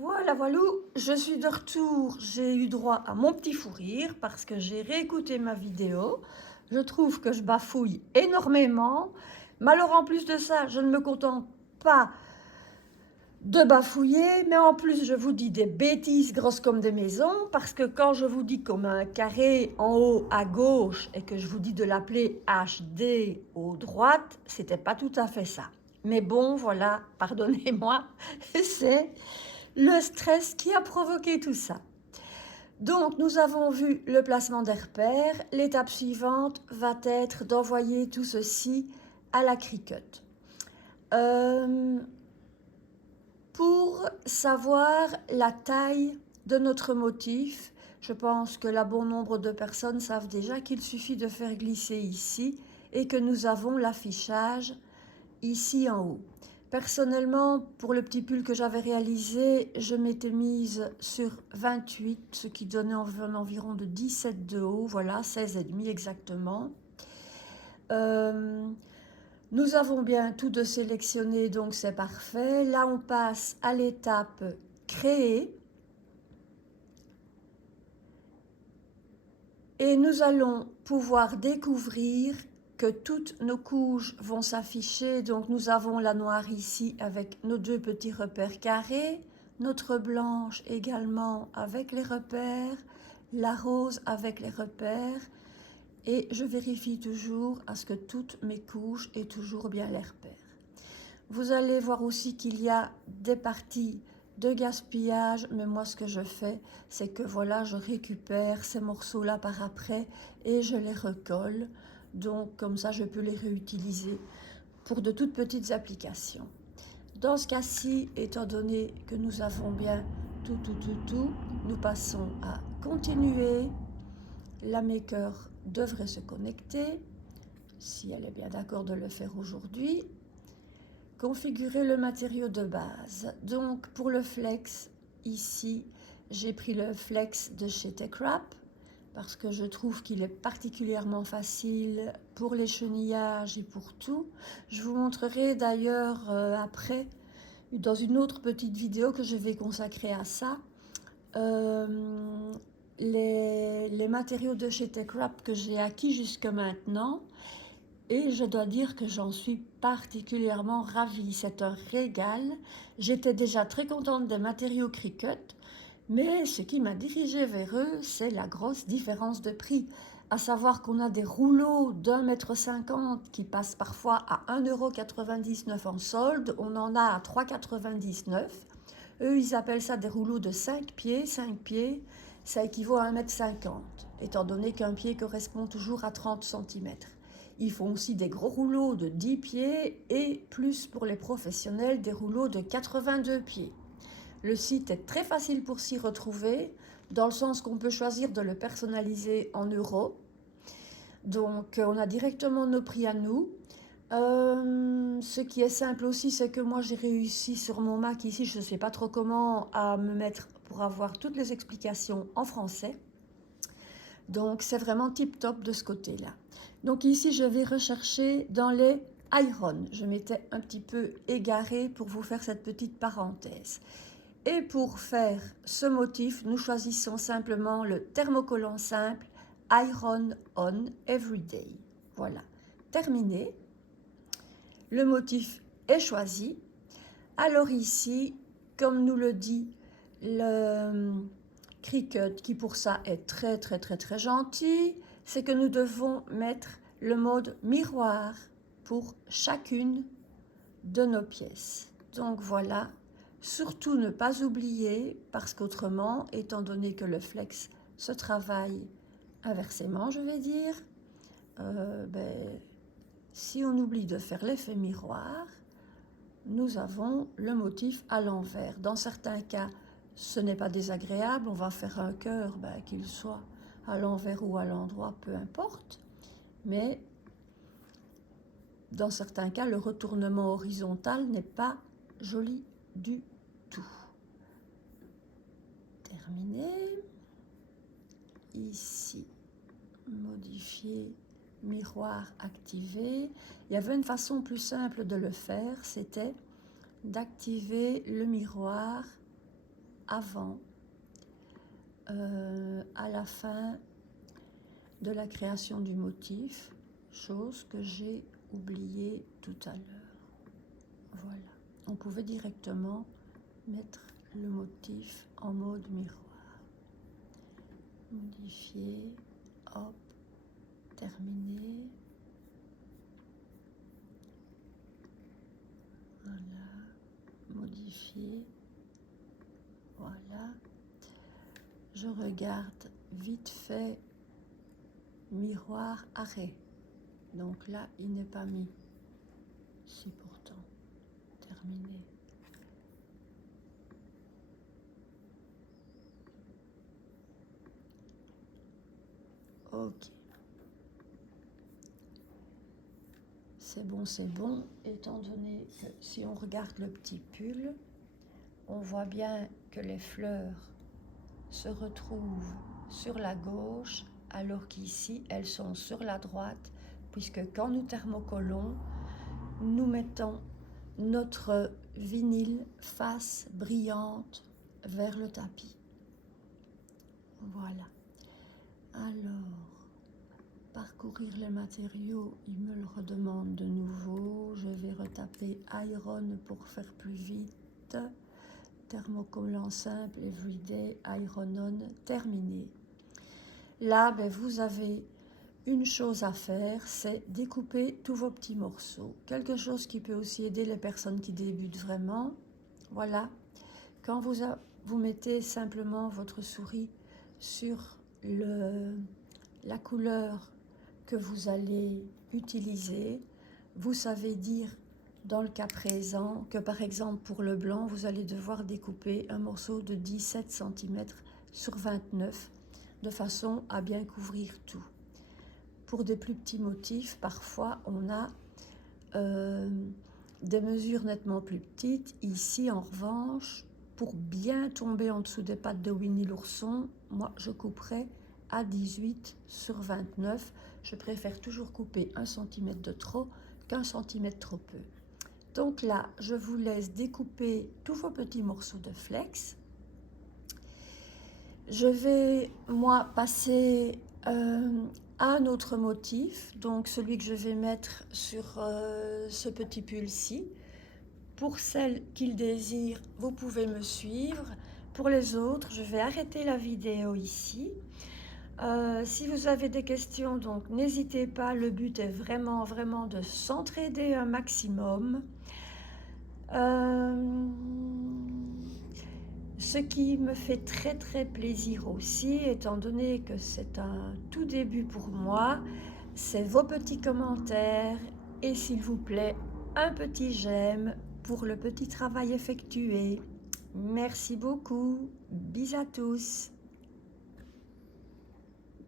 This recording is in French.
Voilà, voilà, je suis de retour. J'ai eu droit à mon petit fou rire parce que j'ai réécouté ma vidéo. Je trouve que je bafouille énormément. Mais alors, en plus de ça, je ne me contente pas de bafouiller, mais en plus, je vous dis des bêtises grosses comme des maisons parce que quand je vous dis qu'on a un carré en haut à gauche et que je vous dis de l'appeler HD au droite, c'était pas tout à fait ça. Mais bon, voilà, pardonnez-moi, c'est le stress qui a provoqué tout ça. Donc, nous avons vu le placement des repères. L'étape suivante va être d'envoyer tout ceci à la Cricut. Pour savoir la taille de notre motif, je pense que la bon nombre de personnes savent déjà qu'il suffit de faire glisser ici et que nous avons l'affichage ici en haut. Personnellement, pour le petit pull que j'avais réalisé, je m'étais mise sur 28, ce qui donnait environ de 17 de haut, voilà, 16,5 exactement. Nous avons bien tout de sélectionné, donc c'est parfait. Là, on passe à l'étape créer. Et nous allons pouvoir découvrir que toutes nos couches vont s'afficher. Donc nous avons la noire ici avec nos deux petits repères carrés, notre blanche également avec les repères, la rose avec les repères. Et je vérifie toujours à ce que toutes mes couches aient toujours bien les repères. Vous allez voir aussi qu'il y a des parties de gaspillage, mais moi ce que je fais, c'est que voilà, je récupère ces morceaux-là par après et je les recolle. Donc comme ça, je peux les réutiliser pour de toutes petites applications. Dans ce cas-ci, étant donné que nous avons bien tout, nous passons à continuer. La maker devrait se connecter, si elle est bien d'accord de le faire aujourd'hui. Configurer le matériau de base. Donc pour le flex, ici, j'ai pris le flex de chez TechWrap parce que je trouve qu'il est particulièrement facile pour les chenillages et pour tout. Je vous montrerai d'ailleurs après, dans une autre petite vidéo que je vais consacrer à ça, les matériaux de chez TechWrap que j'ai acquis jusque maintenant. Et je dois dire que j'en suis particulièrement ravie. C'est un régal. J'étais déjà très contente des matériaux Cricut, mais ce qui m'a dirigée vers eux, c'est la grosse différence de prix. À savoir qu'on a des rouleaux d'1,50 m qui passent parfois à 1,99 € en solde. On en a à 3,99 €. Eux, ils appellent ça des rouleaux de 5 pieds. 5 pieds, ça équivaut à 1,50 m, étant donné qu'un pied correspond toujours à 30 cm. Ils font aussi des gros rouleaux de 10 pieds et plus pour les professionnels des rouleaux de 82 pieds. Le site est très facile pour s'y retrouver, dans le sens qu'on peut choisir de le personnaliser en euros. Donc on a directement nos prix à nous. Ce qui est simple aussi, c'est que moi j'ai réussi sur mon Mac ici, je ne sais pas trop comment, à me mettre pour avoir toutes les explications en français. Donc c'est vraiment tip top de ce côté-là. Donc ici je vais rechercher dans les iron. Je m'étais un petit peu égarée pour vous faire cette petite parenthèse. Et pour faire ce motif, nous choisissons simplement le thermocollant simple Iron On Everyday. Voilà, terminé. Le motif est choisi. Alors ici, comme nous le dit le Cricut, qui pour ça est très gentil, c'est que nous devons mettre le mode miroir pour chacune de nos pièces. Donc voilà, surtout ne pas oublier, parce qu'autrement, étant donné que le flex se travaille inversement, je vais dire, si on oublie de faire l'effet miroir, nous avons le motif à l'envers. Dans certains cas, ce n'est pas désagréable, on va faire un cœur, qu'il soit à l'envers ou à l'endroit, peu importe. Mais dans certains cas, le retournement horizontal n'est pas joli du tout. Terminé. Ici, modifier, miroir activé. Il y avait une façon plus simple de le faire, c'était d'activer le miroir avant, à la fin de la création du motif, chose que j'ai oubliée tout à l'heure. Voilà, on pouvait directement mettre le motif en mode miroir. Modifier, hop, terminé. Voilà, modifier, voilà. Je regarde vite fait, miroir, arrêt. Donc là, il n'est pas mis. Si pourtant, terminé. Ok. C'est bon, étant donné que si on regarde le petit pull, on voit bien que les fleurs se retrouvent sur la gauche, alors qu'ici, elles sont sur la droite, puisque quand nous thermocollons, nous mettons notre vinyle face brillante vers le tapis. Voilà. Alors, parcourir les matériaux, il me le redemande de nouveau. Je vais retaper Iron pour faire plus vite. Thermocollant simple, Everyday, Iron-On, terminé. Là, vous avez une chose à faire, c'est découper tous vos petits morceaux. Quelque chose qui peut aussi aider les personnes qui débutent vraiment. Voilà. Quand vous mettez simplement votre souris sur la couleur que vous allez utiliser, vous savez dire dans le cas présent que par exemple pour le blanc, vous allez devoir découper un morceau de 17 cm sur 29 de façon à bien couvrir tout. Pour des plus petits motifs, parfois on a des mesures nettement plus petites. Ici en revanche, pour bien tomber en dessous des pattes de Winnie l'ourson, moi je couperai à 18 sur 29. Je préfère toujours couper 1 cm de trop qu'1 cm trop peu. Donc là, je vous laisse découper tous vos petits morceaux de flex. Je vais, moi, passer à un autre motif, donc celui que je vais mettre sur ce petit pull-ci. Pour celles qui le désirent, vous pouvez me suivre. Pour les autres, je vais arrêter la vidéo ici. Si vous avez des questions, donc n'hésitez pas. Le but est vraiment de s'entraider un maximum. Ce qui me fait très plaisir aussi, étant donné que c'est un tout début pour moi, c'est vos petits commentaires et s'il vous plaît, un petit j'aime pour le petit travail effectué. Merci beaucoup. Bisous à tous.